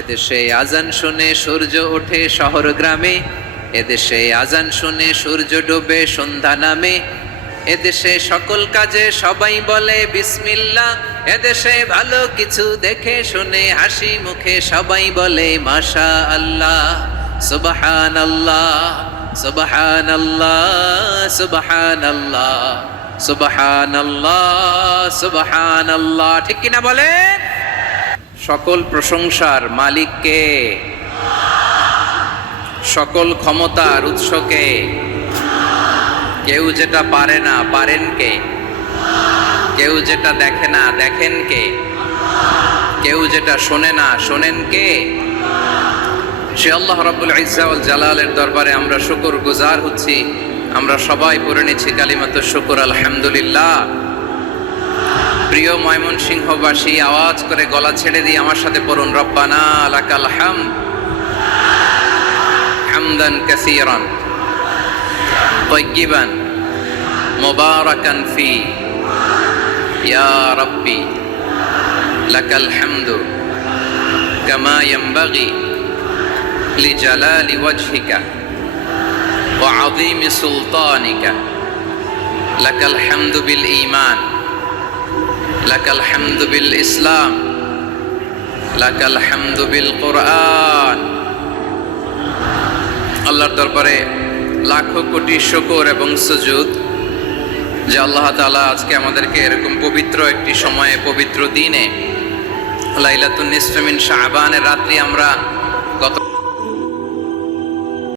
এদেশে আজান শুনে সূর্য ওঠে শহর গ্রামে, এদেশে আজান শুনে সূর্য ডোবে সন্ধ্যা নামে, এদেশে সকল কাজে সবাই বলে বিসমিল্লাহ, এদেশে ভালো কিছু দেখে শুনে হাসি মুখে সবাই বলে মাশা আল্লাহ। সুবহানাল্লাহ সুবহানাল্লাহ সুবহানাল্লাহ সুবহানাল্লাহ সুবহানাল্লাহ। ঠিক কিনা বলেন? সকল প্রশংসার মালিক কে? সকল ক্ষমতার উৎস কে? কেউ যেটা পারে না পারেন কে? কেউ যেটা দেখে না দেখেন কে? কেউ যেটা শোনে না শোনেন কে? সে আল্লাহ রাব্বুল ইজ্জা ওয়াল জালালের দরবারে আমরা শুকর গুজার হচ্ছি। আমরা সবাই পড়ে নিচ্ছি কালিমাতু শুকর আলহামদুলিল্লাহ। প্রিয় ময়মনসিংহবাসী, আওয়াজ করে গলা ছেড়ে দিয়ে আমার সাথে পড়ুন, রব্বানা লাকাল হামদ হামদান কাসীরান তাইয়্যিবান মুবারাকান ফি ইয়া রাব্বি লাকাল হামদু কামা ইয়ানবাগি লিজালালি ওয়াজহিকা ওয়া আযীমি সুলতানিকা লাকাল হামদু বিল ঈমান লাকাল হামদু বিল ইসলাম লাকাল হামদু বিল কুরআন। আল্লাহর দরবারে লাখো কোটি শুকর এবং সুজুদ যে আল্লাহ তাআলা আজকে আমাদেরকে এরকম পবিত্র একটি সময়ে, পবিত্র দিনে লাইলাতুন নিসফে মিন শাবানের রাত্রি আমরা গত